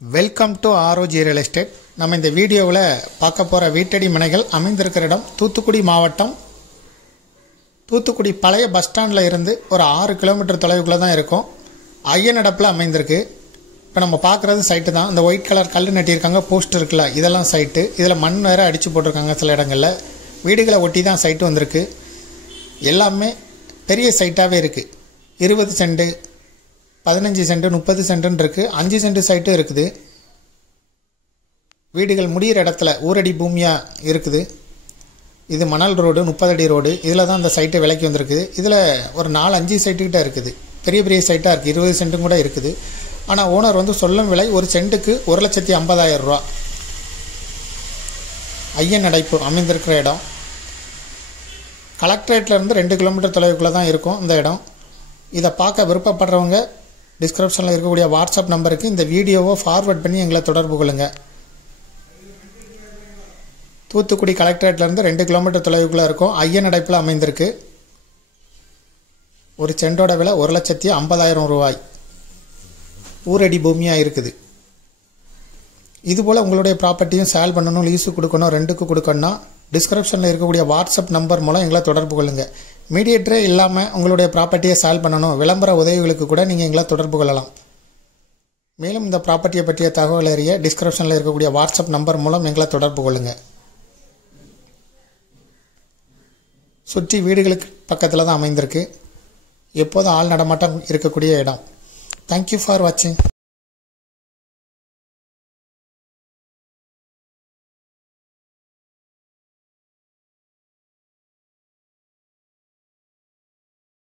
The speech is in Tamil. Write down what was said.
Welcome to ROG real estate. நம்ம இந்த வீடியோவில் பார்க்க போகிற வீட்டடி மனைகள் அமைந்திருக்கிற இடம் தூத்துக்குடி மாவட்டம், தூத்துக்குடி பழைய பஸ் ஸ்டாண்டில் இருந்து ஒரு 6 கிலோமீட்டர் தொலைவுக்குள்ளே தான் இருக்கும். ஐயனடப்பில் அமைந்திருக்கு. இப்போ நம்ம பார்க்குறது சைட்டு தான். இந்த ஒயிட் கலர் கல் நட்டியிருக்காங்க, போஸ்ட் இருக்குல்ல, இதெல்லாம் சைட்டு. இதில் மண் வேறு அடித்து போட்டிருக்காங்க. சில இடங்களில் வீடுகளை ஒட்டி தான் சைட்டு வந்திருக்கு. எல்லாமே பெரிய சைட்டாகவே இருக்குது. 20 சென்ட், 15 சென்ட், 30 சென்ட்டுன்னு இருக்குது. 5 சென்ட் சைட்டும் இருக்குது. வீடுகள் முடிகிற இடத்துல ஊரடி பூமியாக இருக்குது. இது மணல் ரோடு, 30 அடி ரோடு. இதில் தான் அந்த சைட்டு விலைக்கு வந்திருக்கு. இதில் ஒரு 4-5 சைட்டுக்கிட்ட இருக்குது. பெரிய பெரிய சைட்டாக இருக்குது. 20 சென்ட்டும் கூட இருக்குது. ஆனால் ஓனர் வந்து சொல்லும் விலை ஒரு சென்ட்டுக்கு 1,50,000 ரூபா. ஐயன் அடைப்பு அமைந்திருக்கிற இடம் கலெக்டரேட்லேருந்து 2 கிலோமீட்டர் தொலைவுக்குள்ளே தான் இருக்கும் இந்த இடம். இதை பார்க்க விருப்பப்படுறவங்க டிஸ்கிரிப்ஷனில் இருக்கக்கூடிய வாட்ஸ்அப் நம்பருக்கு இந்த வீடியோவை ஃபார்வர்ட் பண்ணி எங்களை தொடர்பு கொள்ளுங்கள். தூத்துக்குடி கலெக்டரேட்லேருந்து 2 கிலோமீட்டர் தொலைவுக்குள்ளே இருக்கும். ஐயன் அடைப்பில் அமைந்திருக்கு. ஒரு சென்டோட விலை 1,50,000 ரூபாய். ஊரடி பூமியாக இருக்குது. இதுபோல் உங்களுடைய ப்ராப்பர்ட்டியும் சேல் பண்ணணும், லீஸு கொடுக்கணும், ரெண்டுக்கு கொடுக்கணும்னா டிஸ்கிரிப்ஷனில் இருக்கக்கூடிய வாட்ஸ்அப் நம்பர் மூலம் எங்களை தொடர்பு கொள்ளுங்கள். மீடியேட்டரே இல்லாமல் உங்களுடைய ப்ராப்பர்ட்டியை சேல் பண்ணணும், விளம்பர உதவிகளுக்கு கூட நீங்கள் எங்களை தொடர்பு கொள்ளலாம். மேலும் இந்த ப்ராப்பர்ட்டியை பற்றிய தகவல் அறிய டிஸ்கிரிப்ஷனில் இருக்கக்கூடிய வாட்ஸ்அப் நம்பர் மூலம் எங்களை தொடர்பு கொள்ளுங்கள். சுற்றி வீடுகளுக்கு பக்கத்தில் தான் அமைந்திருக்கு. எப்போதும் ஆள் நடமாட்டம் இருக்கக்கூடிய இடம். தேங்க்யூ ஃபார் வாட்சிங்.